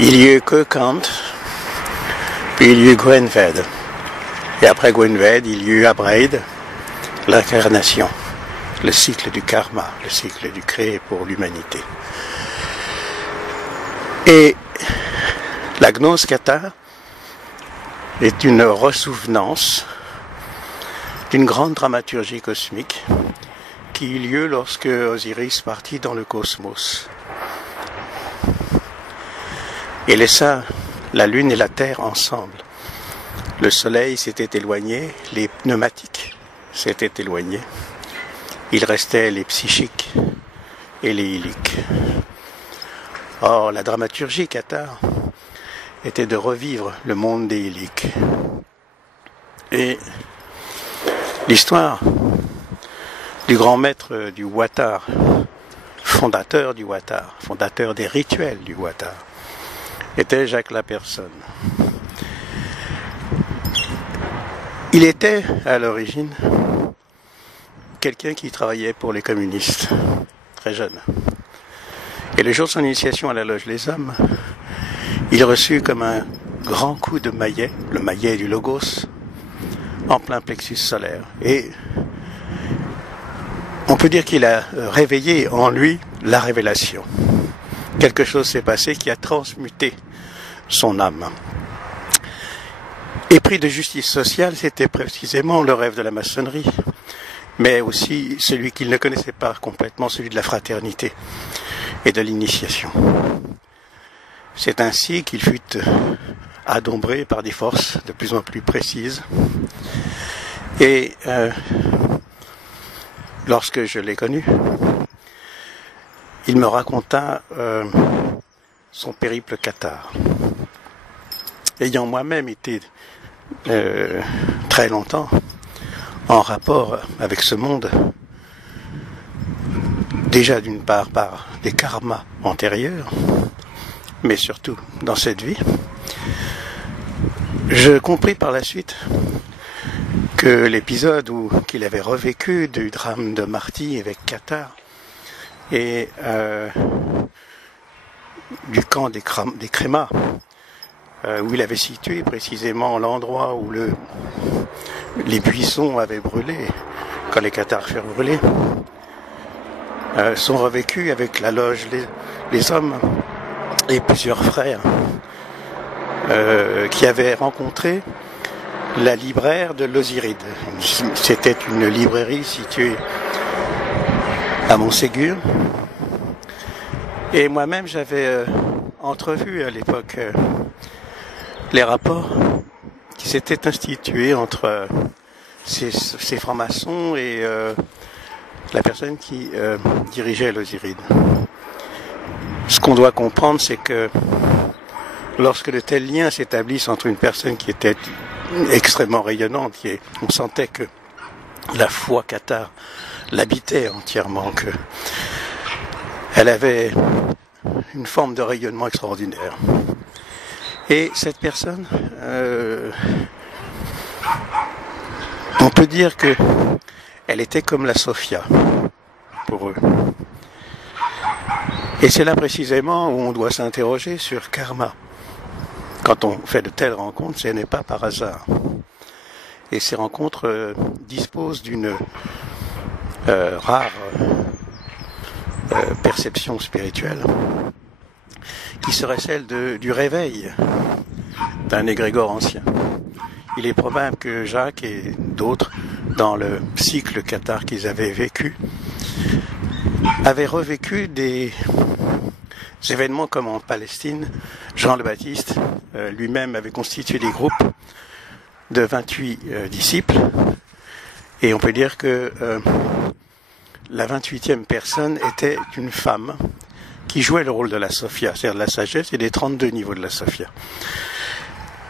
Il y eut que Kant, puis il y eut Gwenved. Et après Gwenved, il y eut Abreid, l'incarnation, le cycle du karma, le cycle du créé pour l'humanité. Et la gnose kata est une ressouvenance d'une grande dramaturgie cosmique qui eut lieu lorsque Osiris partit dans le cosmos et laissa la Lune et la Terre ensemble. Le Soleil s'était éloigné, les pneumatiques s'étaient éloignés. Il restait les psychiques et les illiques. Or, la dramaturgie kata était de revivre le monde des illiques. Et l'histoire du grand maître du Watar, fondateur du Watar, fondateur des rituels du Watar, était Jacques Lapersonne. Il était, à l'origine, quelqu'un qui travaillait pour les communistes, très jeune. Et le jour de son initiation à la Loge Les Hommes, il reçut comme un grand coup de maillet, le maillet du Logos, en plein plexus solaire. Et on peut dire qu'il a réveillé en lui la révélation. Quelque chose s'est passé qui a transmuté son âme. Épris de justice sociale, c'était précisément le rêve de la maçonnerie, mais aussi celui qu'il ne connaissait pas complètement, celui de la fraternité et de l'initiation. C'est ainsi qu'il fut adombré par des forces de plus en plus précises. Et lorsque je l'ai connu, il me raconta son périple cathare. Ayant moi-même été très longtemps en rapport avec ce monde, déjà d'une part par des karmas antérieurs, mais surtout dans cette vie, je compris par la suite que l'épisode qu'il avait revécu du drame de Marty avec Cathare et du camp des Crémas, où il avait situé précisément l'endroit où les buissons avaient brûlé, quand les Cathares furent brûlés, sont revécus avec la loge les hommes et plusieurs frères qui avaient rencontré la libraire de l'Osiride. C'était une librairie située à Montségur. Et moi-même, j'avais entrevu à l'époque les rapports qui s'étaient institués entre ces francs-maçons et la personne qui dirigeait l'Osiride. Ce qu'on doit comprendre, c'est que lorsque de tels liens s'établissent entre une personne qui était extrêmement rayonnante, on sentait que la foi cathare l'habitait entièrement, que elle avait une forme de rayonnement extraordinaire. Et cette personne, on peut dire que elle était comme la Sophia pour eux. Et c'est là précisément où on doit s'interroger sur karma. Quand on fait de telles rencontres, ce n'est pas par hasard. Et ces rencontres disposent d'une rare perception spirituelle qui serait celle du réveil d'un égrégore ancien. Il est probable que Jacques et d'autres, dans le cycle cathare qu'ils avaient vécu, avaient revécu des événements comme en Palestine. Jean le Baptiste lui-même avait constitué des groupes de 28 disciples, et on peut dire que la 28e personne était une femme qui jouait le rôle de la Sophia, c'est-à-dire de la sagesse et des 32 niveaux de la Sophia.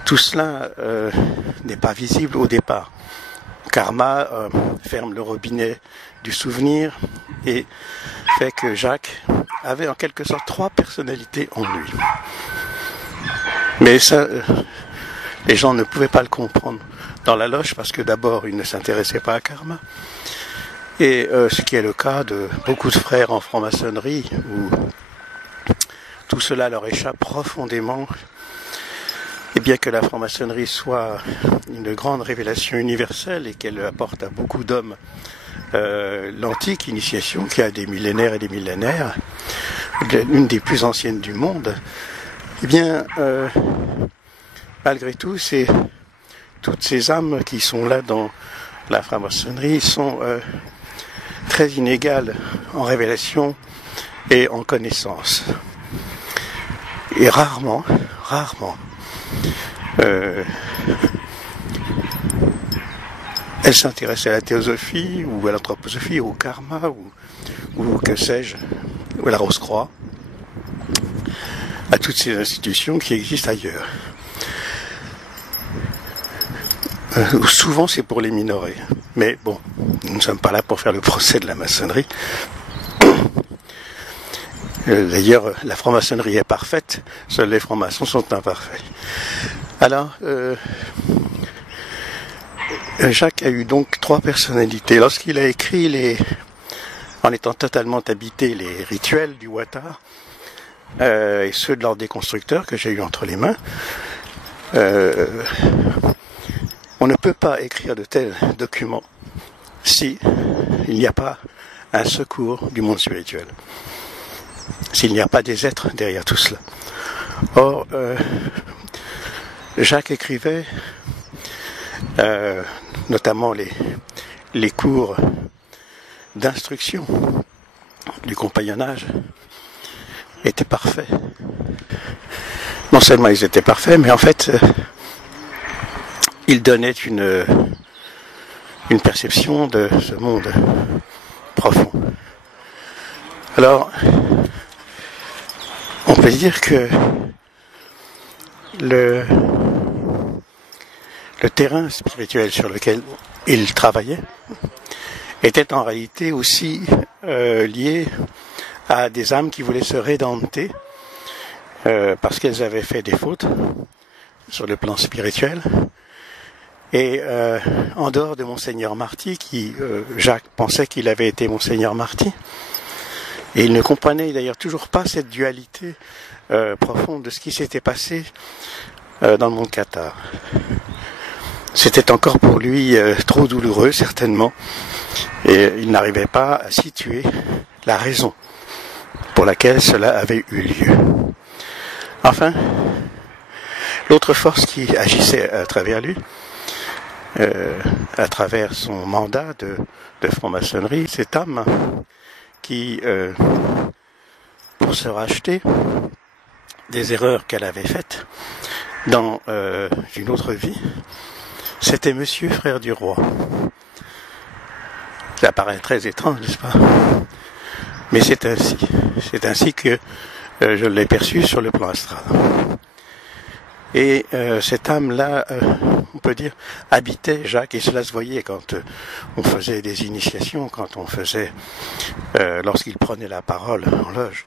Tout cela n'est pas visible au départ. Karma ferme le robinet du souvenir et fait que Jacques avait en quelque sorte 3 personnalités en lui. Mais ça, les gens ne pouvaient pas le comprendre dans la loge parce que d'abord, ils ne s'intéressaient pas à karma. Et ce qui est le cas de beaucoup de frères en franc-maçonnerie où tout cela leur échappe profondément. Et bien que la franc-maçonnerie soit une grande révélation universelle et qu'elle apporte à beaucoup d'hommes l'antique initiation qui a des millénaires et des millénaires, l'une des plus anciennes du monde, eh bien, malgré tout, toutes ces âmes qui sont là dans la franc-maçonnerie sont très inégales en révélation et en connaissance. Et rarement, elle s'intéresse à la théosophie ou à l'anthroposophie, ou au karma, ou que sais-je, ou à la Rose-Croix, à toutes ces institutions qui existent ailleurs. Souvent c'est pour les minorer, mais bon, nous ne sommes pas là pour faire le procès de la maçonnerie. D'ailleurs, la franc-maçonnerie est parfaite, seuls les francs-maçons sont imparfaits. Alors, Jacques a eu donc 3 personnalités. Lorsqu'il a écrit en étant totalement habité, les rituels du Ouattara, et ceux de l'ordre des constructeurs que j'ai eu entre les mains, on ne peut pas écrire de tels documents si il n'y a pas un secours du monde spirituel, s'il n'y a pas des êtres derrière tout cela. Or, Jacques écrivait notamment les cours d'instruction du compagnonnage étaient parfaits. Non seulement ils étaient parfaits, mais en fait, ils donnaient une perception de ce monde profond. Alors, on peut dire que le terrain spirituel sur lequel il travaillait était en réalité aussi lié à des âmes qui voulaient se rédempter parce qu'elles avaient fait des fautes sur le plan spirituel. Et en dehors de Monseigneur Marty, Jacques pensait qu'il avait été Monseigneur Marty, et il ne comprenait d'ailleurs toujours pas cette dualité profonde de ce qui s'était passé dans le monde cathare. C'était encore pour lui trop douloureux, certainement, et il n'arrivait pas à situer la raison pour laquelle cela avait eu lieu. Enfin, l'autre force qui agissait à travers lui, à travers son mandat de franc-maçonnerie, cette âme qui, pour se racheter des erreurs qu'elle avait faites dans une autre vie, c'était Monsieur Frère du Roi. Ça paraît très étrange, n'est-ce pas? Mais c'est ainsi. C'est ainsi que je l'ai perçu sur le plan astral. Et cette âme-là, on peut dire, habitait Jacques, et cela se voyait quand on faisait des initiations, quand on faisait, lorsqu'il prenait la parole en loge,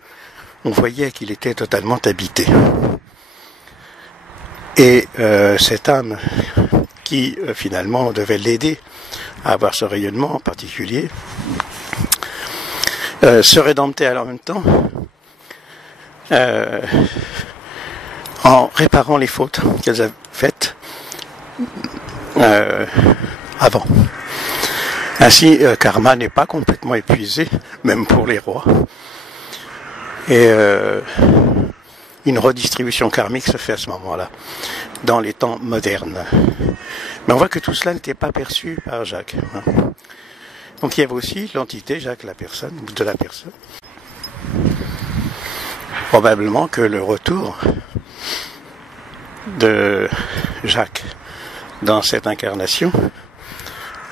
on voyait qu'il était totalement habité. Et cette âme qui finalement devait l'aider à avoir ce rayonnement en particulier, se rédemptait en même temps en réparant les fautes qu'elles avaient faites avant. Ainsi, karma n'est pas complètement épuisé, même pour les rois. Et une redistribution karmique se fait à ce moment-là, dans les temps modernes. Mais on voit que tout cela n'était pas perçu par Jacques. Donc il y avait aussi l'entité Jacques, la personne, de la personne. Probablement que le retour de Jacques dans cette incarnation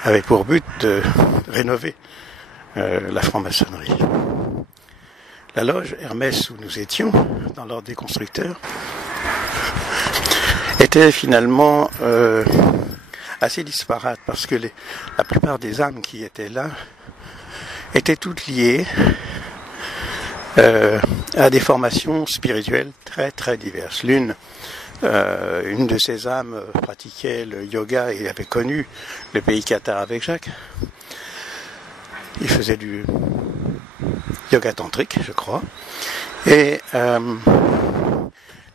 avait pour but de rénover la franc-maçonnerie. La loge Hermès où nous étions, dans l'ordre des constructeurs, était finalement assez disparate parce que la plupart des âmes qui étaient là étaient toutes liées à des formations spirituelles très très diverses. Une de ces âmes pratiquait le yoga et avait connu le pays cathare avec Jacques. Il faisait du yoga tantrique, je crois. Et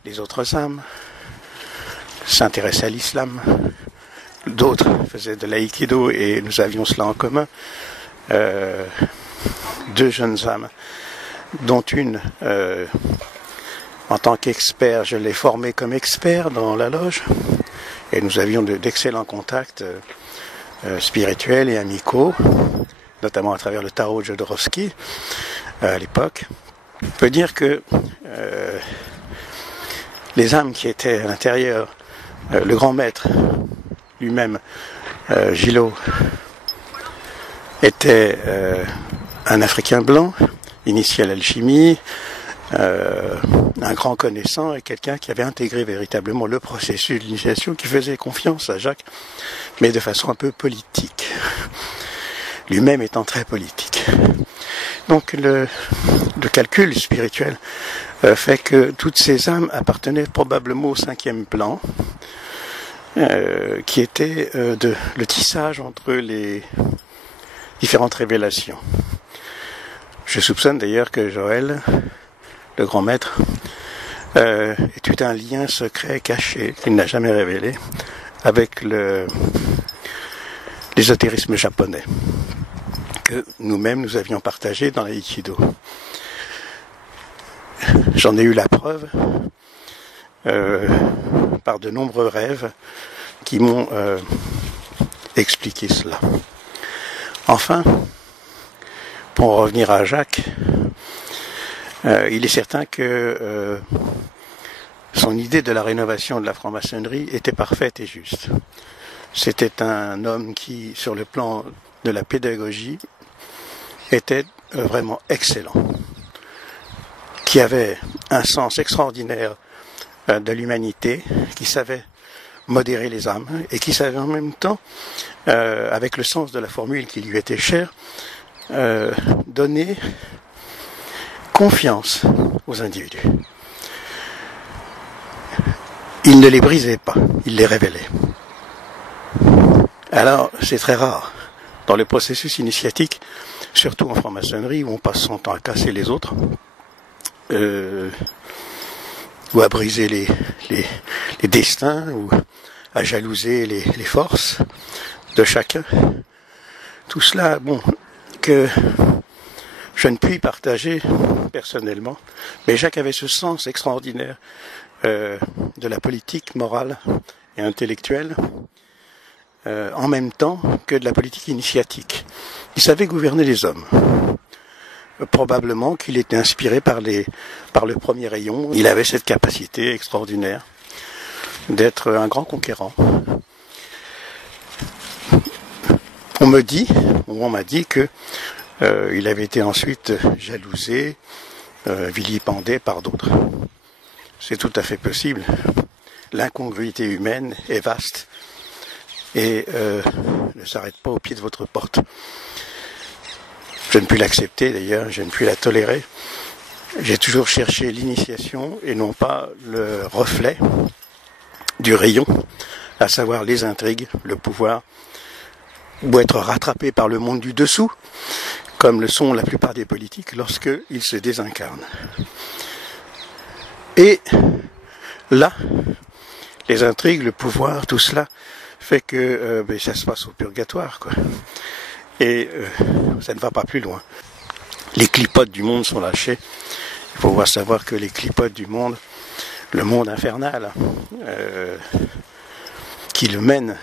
les autres âmes s'intéressaient à l'islam. D'autres faisaient de l'aïkido et nous avions cela en commun. Deux jeunes âmes, dont une, en tant qu'expert, je l'ai formée comme expert dans la loge. Et nous avions d'excellents contacts spirituels et amicaux, notamment à travers le tarot de Jodorowsky à l'époque. On peut dire que les âmes qui étaient à l'intérieur, le grand maître lui-même, Gillot, était un Africain blanc, initié à l'alchimie, un grand connaissant et quelqu'un qui avait intégré véritablement le processus d'initiation, qui faisait confiance à Jacques, mais de façon un peu politique, lui-même étant très politique. Donc le calcul spirituel fait que toutes ces âmes appartenaient probablement au cinquième plan, qui était le tissage entre les différentes révélations. Je soupçonne d'ailleurs que Joël, le grand maître, ait eu un lien secret caché qu'il n'a jamais révélé avec l'ésotérisme japonais que nous-mêmes nous avions partagé dans l'aïkido. J'en ai eu la preuve par de nombreux rêves qui m'ont expliqué cela. Enfin, pour revenir à Jacques, il est certain que son idée de la rénovation de la franc-maçonnerie était parfaite et juste. C'était un homme qui, sur le plan de la pédagogie, était vraiment excellent, qui avait un sens extraordinaire de l'humanité, qui savait modérer les âmes et qui savait en même temps, avec le sens de la formule qui lui était chère, donner confiance aux individus. Il ne les brisait pas, il les révélait. Alors, c'est très rare. Dans le processus initiatique, surtout en franc-maçonnerie, où on passe son temps à casser les autres, ou à briser les destins, ou à jalouser les forces de chacun. Tout cela, bon, que je ne puis partager personnellement, mais Jacques avait ce sens extraordinaire de la politique morale et intellectuelle, en même temps que de la politique initiatique. Il savait gouverner les hommes. Probablement qu'il était inspiré par le premier rayon. Il avait cette capacité extraordinaire d'être un grand conquérant. On m'a dit que il avait été ensuite jalousé, vilipendé par d'autres. C'est tout à fait possible. L'incongruité humaine est vaste et ne s'arrête pas au pied de votre porte. Je ne puis l'accepter d'ailleurs, je ne puis la tolérer. J'ai toujours cherché l'initiation et non pas le reflet du rayon, à savoir les intrigues, le pouvoir, ou être rattrapé par le monde du dessous, comme le sont la plupart des politiques lorsqu'ils se désincarnent. Et là, les intrigues, le pouvoir, tout cela fait que ça se passe au purgatoire, quoi. Et ça ne va pas plus loin. Les clipotes du monde sont lâchés. Il faut savoir que les clipotes du monde, le monde infernal, qui le mène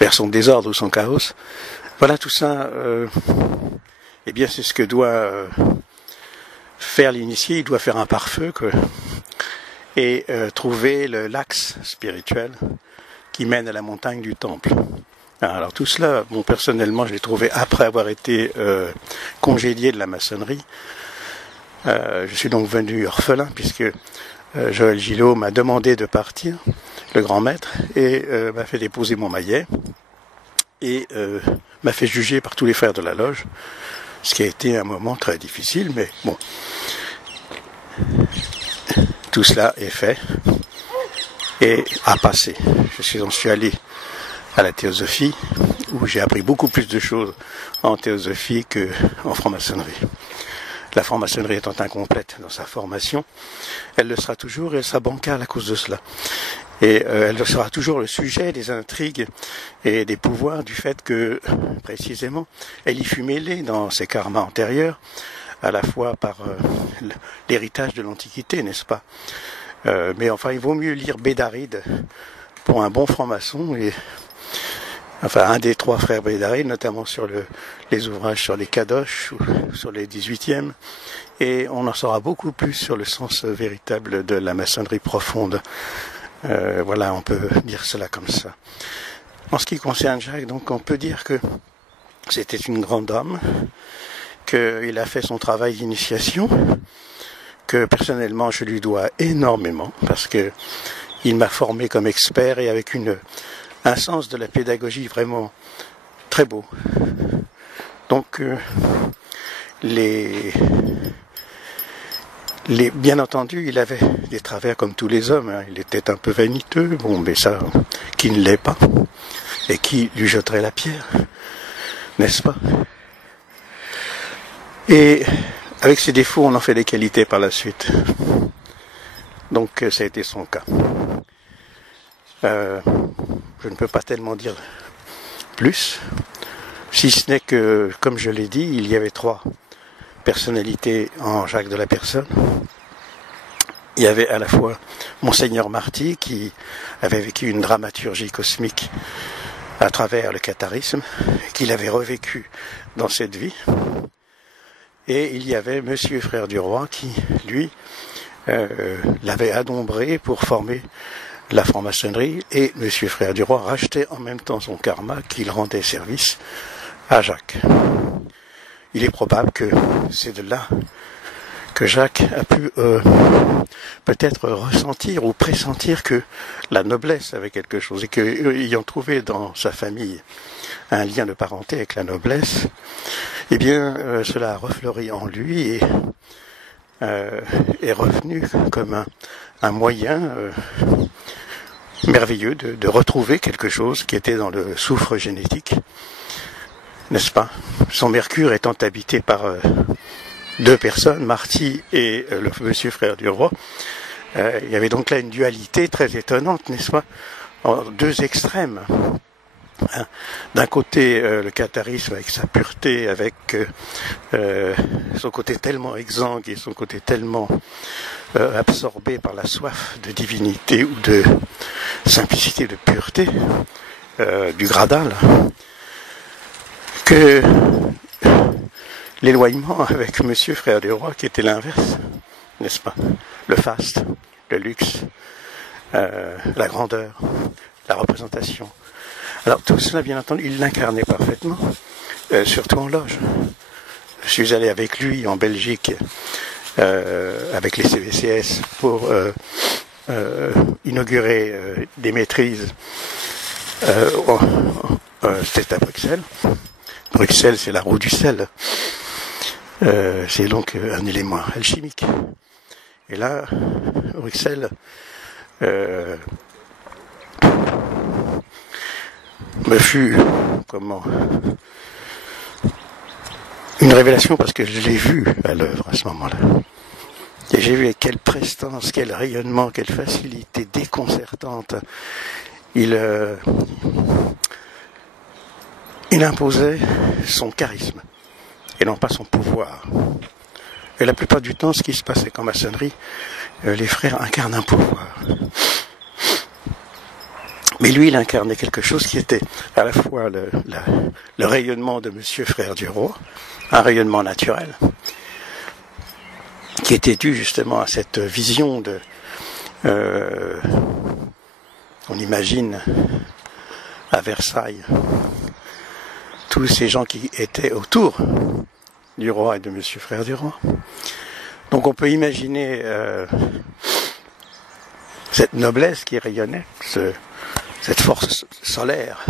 vers son désordre ou son chaos, voilà tout ça, eh bien c'est ce que doit faire l'initié. Il doit faire un pare-feu, quoi, et trouver l'axe spirituel qui mène à la montagne du temple. Alors tout cela, bon, personnellement, je l'ai trouvé après avoir été congédié de la maçonnerie. Je suis donc venu orphelin puisque Joël Gillot m'a demandé de partir, le grand maître, et m'a fait déposer mon maillet et m'a fait juger par tous les frères de la loge, ce qui a été un moment très difficile, mais bon, tout cela est fait et a passé. Je suis allé à la théosophie, où j'ai appris beaucoup plus de choses en théosophie qu'en franc-maçonnerie. la franc-maçonnerie étant incomplète dans sa formation, elle le sera toujours et elle sera bancale à cause de cela. Et elle sera toujours le sujet des intrigues et des pouvoirs du fait que, précisément, elle y fut mêlée dans ses karmas antérieurs, à la fois par l'héritage de l'Antiquité, n'est-ce pas? Mais enfin, il vaut mieux lire Bédaride pour un bon franc-maçon, et enfin un des trois frères Bédaride, notamment sur les ouvrages sur les Kadosh ou sur les 18e, et on en saura beaucoup plus sur le sens véritable de la maçonnerie profonde. Voilà, on peut dire cela comme ça. En ce qui concerne Jacques, donc, on peut dire que c'était une grande dame, qu'il a fait son travail d'initiation, que personnellement je lui dois énormément, parce que il m'a formé comme expert et avec un sens de la pédagogie vraiment très beau. Donc, bien entendu, il avait des travers comme tous les hommes, hein. Il était un peu vaniteux, bon, mais ça, qui ne l'est pas, et qui lui jetterait la pierre, n'est-ce pas? Et avec ses défauts, on en fait des qualités par la suite. Donc, ça a été son cas. Je ne peux pas tellement dire plus, si ce n'est que, comme je l'ai dit, il y avait trois personnalité en Jacques de la Personne. Il y avait à la fois Monseigneur Marty qui avait vécu une dramaturgie cosmique à travers le catharisme, qu'il avait revécu dans cette vie. Et il y avait Monsieur Frère du Roi qui, lui, l'avait adombré pour former la franc-maçonnerie, et Monsieur Frère du Roi rachetait en même temps son karma qu'il rendait service à Jacques. Il est probable que c'est de là que Jacques a pu peut-être ressentir ou pressentir que la noblesse avait quelque chose, et qu'ayant trouvé dans sa famille un lien de parenté avec la noblesse, eh bien cela a refleuri en lui et est revenu comme un moyen merveilleux de retrouver quelque chose qui était dans le soufre génétique, n'est-ce pas? Son Mercure étant habité par deux personnes, Marty et le Monsieur Frère du Roi, il y avait donc là une dualité très étonnante, n'est-ce pas? En deux extrêmes. Hein. D'un côté, le catharisme avec sa pureté, avec son côté tellement exsangue et son côté tellement absorbé par la soif de divinité ou de simplicité, de pureté, du Gradal, que l'éloignement avec Monsieur Frère du Roi, qui était l'inverse, n'est-ce pas? Le faste, le luxe, la grandeur, la représentation. Alors tout cela, bien entendu, il l'incarnait parfaitement, surtout en loge. Je suis allé avec lui en Belgique, avec les CVCS, pour inaugurer des maîtrises. C'était à Bruxelles. Bruxelles, c'est la roue du sel. C'est donc un élément alchimique. Et là, Bruxelles me fut une révélation, parce que je l'ai vu à l'œuvre à ce moment-là. Et j'ai vu avec quelle prestance, quel rayonnement, quelle facilité déconcertante il imposait son charisme et non pas son pouvoir. Et la plupart du temps, ce qui se passait qu'en maçonnerie, les frères incarnent un pouvoir. Mais lui, il incarnait quelque chose qui était à la fois le rayonnement de Monsieur Frère du Roi, un rayonnement naturel, qui était dû justement à cette vision de... on imagine à Versailles tous ces gens qui étaient autour du roi et de Monsieur Frère du Roi. Donc on peut imaginer cette noblesse qui rayonnait, cette force solaire.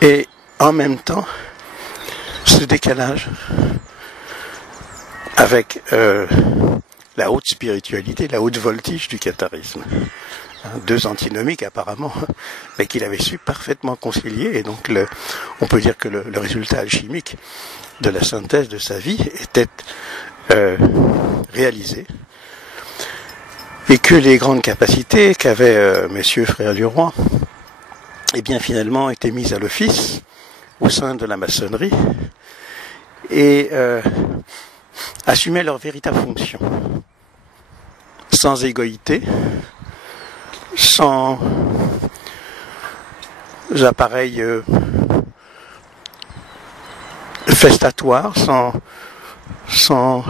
Et en même temps, ce décalage avec la haute spiritualité, la haute voltige du catharisme. deux antinomiques apparemment, mais qu'il avait su parfaitement concilier. Et donc on peut dire que le résultat alchimique de la synthèse de sa vie était réalisé. Et que les grandes capacités qu'avait messieurs frères du roi, eh bien finalement étaient mises à l'office au sein de la maçonnerie et assumaient leur véritable fonction, sans égoïté, sans appareils festatoires, sans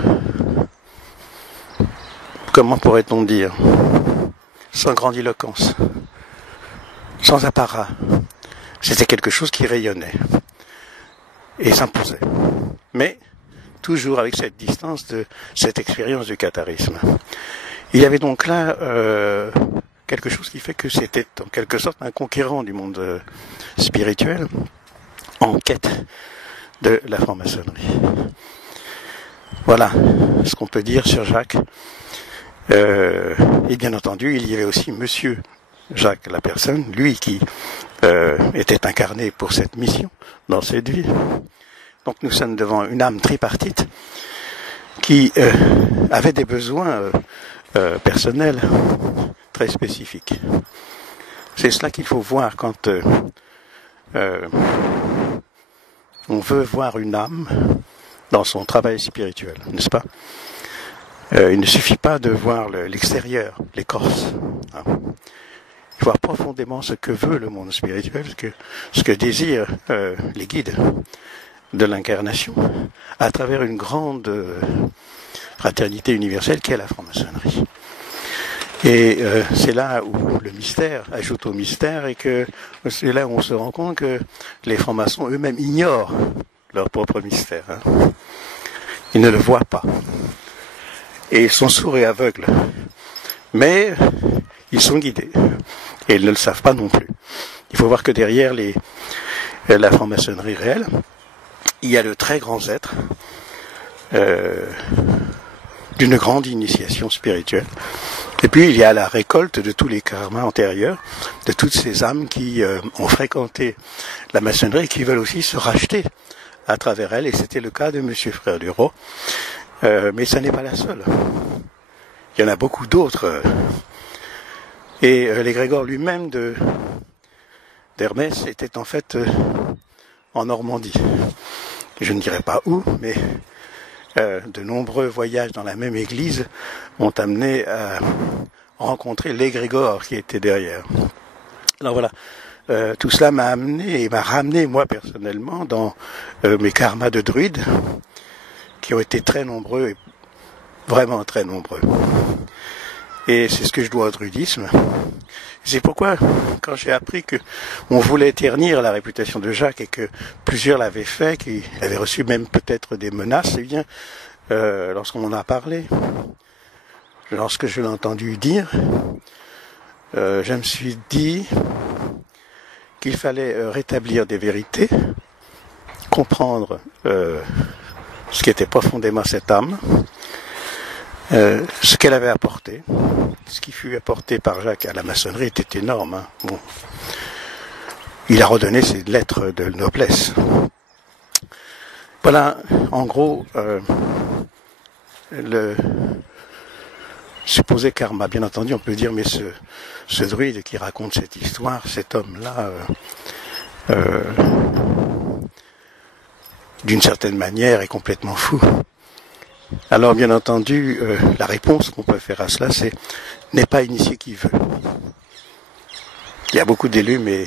comment pourrait-on dire, sans grandiloquence, sans apparat. C'était quelque chose qui rayonnait et s'imposait. Mais toujours avec cette distance de cette expérience du catharisme. Il y avait donc là quelque chose qui fait que c'était en quelque sorte un conquérant du monde spirituel en quête de la franc-maçonnerie. Voilà ce qu'on peut dire sur Jacques. Et bien entendu, il y avait aussi Monsieur Jacques la personne, lui qui était incarné pour cette mission dans cette vie. Donc nous sommes devant une âme tripartite qui avait des besoins personnels très spécifiques. C'est cela qu'il faut voir quand on veut voir une âme dans son travail spirituel, n'est-ce pas? Il ne suffit pas de voir l'extérieur, l'écorce. Hein. Il faut voir profondément ce que veut le monde spirituel, ce que désirent les guides de l'incarnation, à travers une grande fraternité universelle qu'est la franc-maçonnerie. Et c'est là où le mystère ajoute au mystère, et que c'est là où on se rend compte que les francs-maçons eux-mêmes ignorent leur propre mystère. Hein. Ils ne le voient pas. Et ils sont sourds et aveugles. Mais ils sont guidés. Et ils ne le savent pas non plus. Il faut voir que derrière la franc-maçonnerie réelle, il y a de très grands êtres d'une grande initiation spirituelle. Et puis il y a la récolte de tous les karmas antérieurs, de toutes ces âmes qui ont fréquenté la maçonnerie et qui veulent aussi se racheter à travers elle. Et c'était le cas de Monsieur Frère Dureau. Mais ça n'est pas la seule. Il y en a beaucoup d'autres. Et l'égrégore lui-même d'Hermès était en fait en Normandie. Je ne dirais pas où, mais de nombreux voyages dans la même église m'ont amené à rencontrer l'égrégore qui était derrière. Alors voilà, tout cela m'a amené et m'a ramené moi personnellement dans mes karmas de druide, qui ont été très nombreux, et vraiment très nombreux. Et c'est ce que je dois au druidisme. C'est pourquoi, quand j'ai appris que on voulait ternir la réputation de Jacques et que plusieurs l'avaient fait, qu'il avait reçu même peut-être des menaces, eh bien, lorsqu'on en a parlé, lorsque je l'ai entendu dire, je me suis dit qu'il fallait rétablir des vérités, comprendre ce qui était profondément cette âme, ce qu'elle avait apporté. Ce qui fut apporté par Jacques à la maçonnerie était énorme. Hein. Bon. Il a redonné ses lettres de noblesse. Voilà, en gros, le supposé karma. Bien entendu, on peut dire, mais ce druide qui raconte cette histoire, cet homme-là, d'une certaine manière, est complètement fou. Alors, bien entendu, la réponse qu'on peut faire à cela, c'est « n'est pas initié qui veut ». Il y a beaucoup d'élus, mais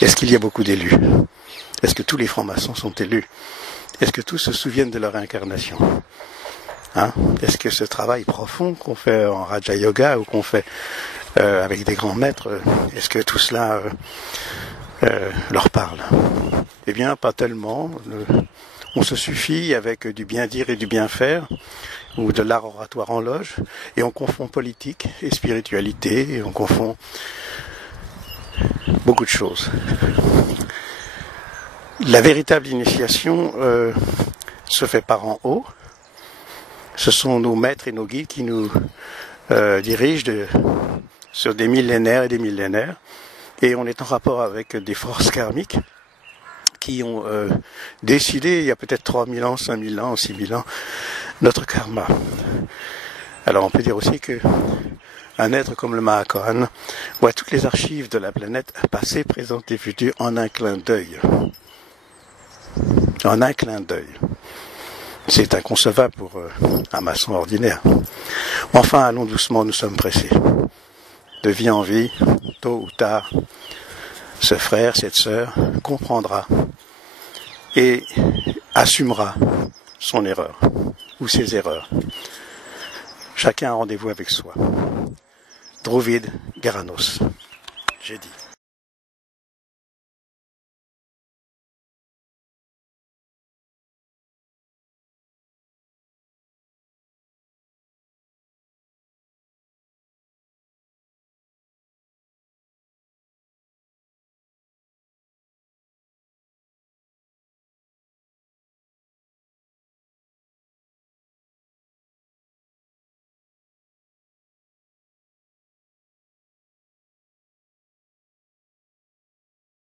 est-ce qu'il y a beaucoup d'élus? Est-ce que tous les francs-maçons sont élus? Est-ce que tous se souviennent de leur incarnation? Hein? Est-ce que ce travail profond qu'on fait en Raja Yoga ou qu'on fait avec des grands maîtres, est-ce que tout cela leur parle? Eh bien, pas tellement. On se suffit avec du bien dire et du bien faire, ou de l'art oratoire en loge, et on confond politique et spiritualité, et on confond beaucoup de choses. La véritable initiation se fait par en haut. Ce sont nos maîtres et nos guides qui nous dirige sur des millénaires et des millénaires. Et on est en rapport avec des forces karmiques qui ont décidé, il y a peut-être 3000 ans, 5000 ans, 6000 ans, notre karma. Alors on peut dire aussi que un être comme le Mahakohan voit toutes les archives de la planète, passé, présent et futur, en un clin d'œil. En un clin d'œil. C'est inconcevable pour un maçon ordinaire. Enfin, allons doucement, nous sommes pressés. De vie en vie, tôt ou tard, ce frère, cette sœur, comprendra et assumera son erreur ou ses erreurs. Chacun a rendez-vous avec soi. Druvid Garanos, j'ai dit.